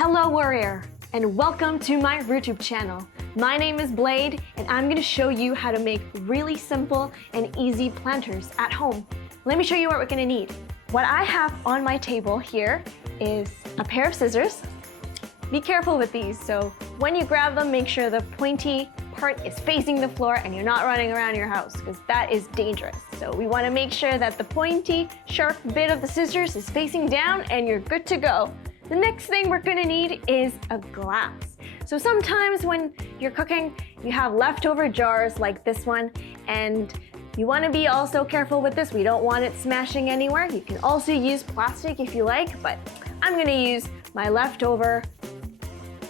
Hello warrior, and welcome to my YouTube channel. My name is Blade, and I'm gonna show you how to make really simple and easy planters at home. Let me show you what we're gonna need. What I have on my table here is a pair of scissors. Be careful with these, so when you grab them, make sure the pointy part is facing the floor and you're not running around your house, because that is dangerous. So we wanna make sure that the pointy, sharp bit of the scissors is facing down and you're good to go. The next thing we're gonna need is a glass. So sometimes when you're cooking, you have leftover jars like this one, and you wanna be also careful with this. We don't want it smashing anywhere. You can also use plastic if you like, but I'm gonna use my leftover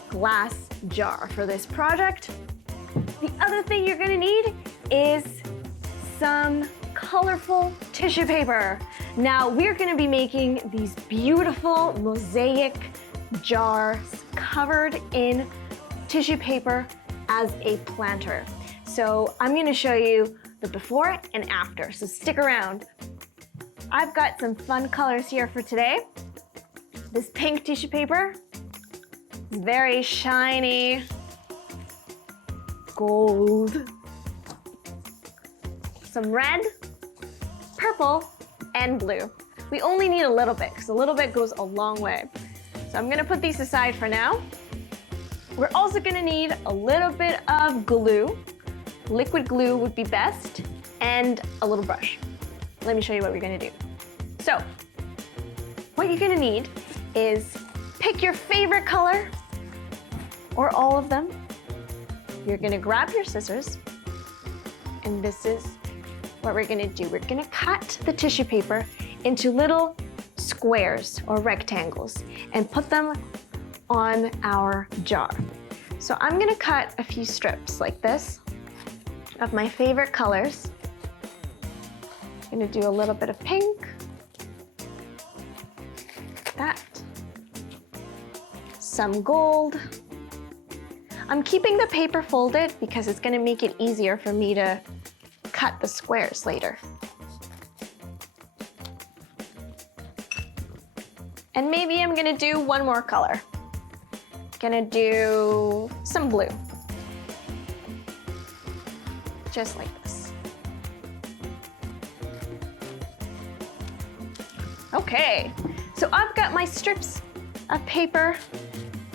glass jar for this project. The other thing you're gonna need is some colorful tissue paper. Now we're gonna be making these beautiful mosaic jars covered in tissue paper as a planter. So I'm gonna show you the before and after, so stick around. I've got some fun colors here for today. This pink tissue paper, very shiny, gold, some red, purple, and blue. We only need a little bit, because a little bit goes a long way. So I'm gonna put these aside for now. We're also gonna need a little bit of glue. Liquid glue would be best, and a little brush. Let me show you what we're gonna do. So, what you're gonna need is pick your favorite color, or all of them. You're gonna grab your scissors, and this is what we're gonna do. We're gonna cut the tissue paper into little squares or rectangles and put them on our jar. So I'm gonna cut a few strips like this of my favorite colors. I'm gonna do a little bit of pink, that, some gold. I'm keeping the paper folded because it's gonna make it easier for me to cut the squares later. And maybe I'm gonna do one more color. Gonna do some blue. Just like this. Okay, so I've got my strips of paper,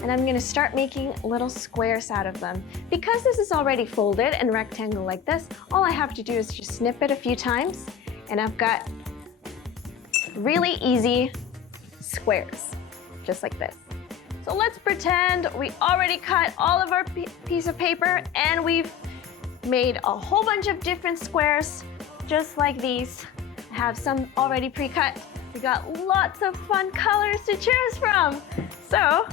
and I'm gonna start making little squares out of them. Because this is already folded and rectangle like this, all I have to do is just snip it a few times, and I've got really easy squares, just like this. So let's pretend we already cut all of our piece of paper, and we've made a whole bunch of different squares, just like these. I have some already pre-cut. We got lots of fun colors to choose from. So,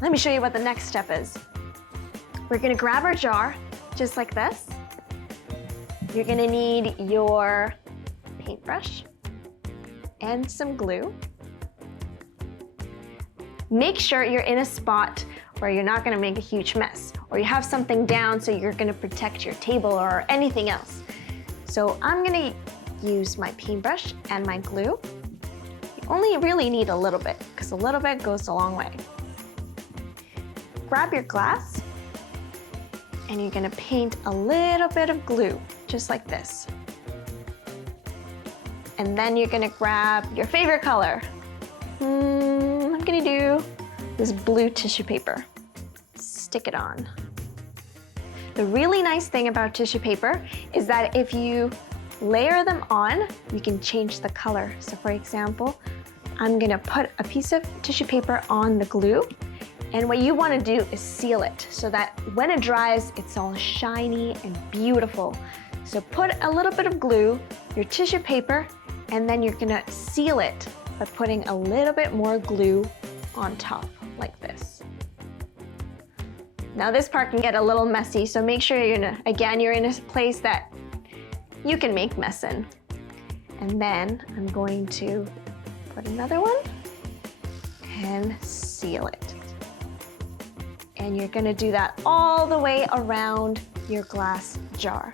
let me show you what the next step is. We're gonna grab our jar, just like this. You're gonna need your paintbrush and some glue. Make sure you're in a spot where you're not gonna make a huge mess, or you have something down so you're gonna protect your table or anything else. So I'm gonna use my paintbrush and my glue. You only really need a little bit, because a little bit goes a long way. Grab your glass, and you're gonna paint a little bit of glue, just like this. And then you're gonna grab your favorite color. I'm gonna do this blue tissue paper. Stick it on. The really nice thing about tissue paper is that if you layer them on, you can change the color. So for example, I'm gonna put a piece of tissue paper on the glue, and what you wanna do is seal it so that when it dries, it's all shiny and beautiful. So put a little bit of glue, your tissue paper, and then you're gonna seal it by putting a little bit more glue on top, like this. Now this part can get a little messy, so make sure you're in a place that you can make mess in. And then I'm going to put another one and seal it. And you're gonna do that all the way around your glass jar.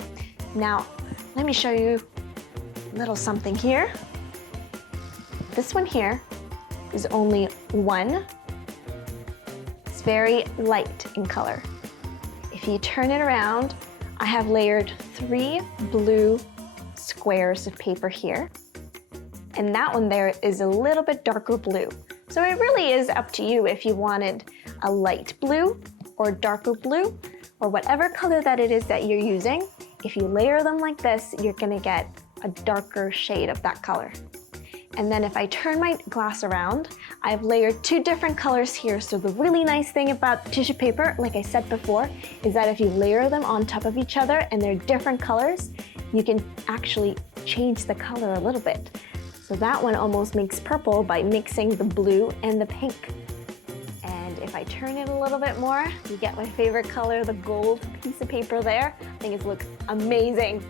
Now, let me show you a little something here. This one here is only one It's very light in color. If you turn it around, I have layered 3 blue squares of paper here. And that one there is a little bit darker blue. So it really is up to you if you wanted a light blue or darker blue or whatever color that it is that you're using. If you layer them like this, you're gonna get a darker shade of that color. And then if I turn my glass around, I've layered 2 different colors here. So the really nice thing about tissue paper, like I said before, is that if you layer them on top of each other and they're different colors, you can actually change the color a little bit. So that one almost makes purple by mixing the blue and the pink. And if I turn it a little bit more, you get my favorite color, the gold piece of paper there. I think it looks amazing.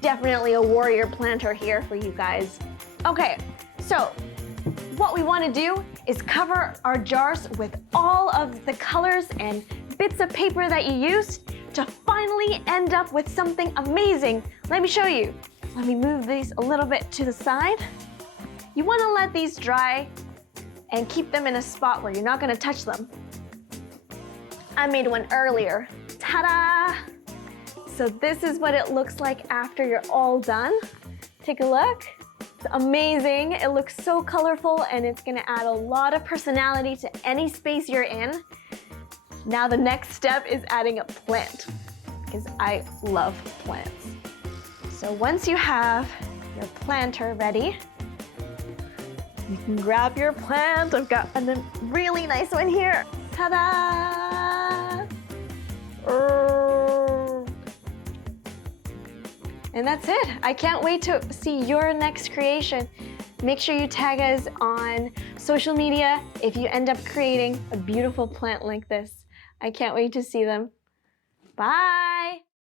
Definitely a warrior planter here for you guys. Okay, so what we want to do is cover our jars with all of the colors and bits of paper that you used to finally end up with something amazing. Let me show you. Let me move these a little bit to the side. You want to let these dry and keep them in a spot where you're not going to touch them. I made one earlier. Ta-da! So this is what it looks like after you're all done. Take a look. It's amazing. It looks so colorful and it's gonna add a lot of personality to any space you're in. Now the next step is adding a plant because I love plants. So once you have your planter ready, you can grab your plant. I've got a really nice one here. Ta-da! And that's it. I can't wait to see your next creation. Make sure you tag us on social media if you end up creating a beautiful plant like this. I can't wait to see them. Bye!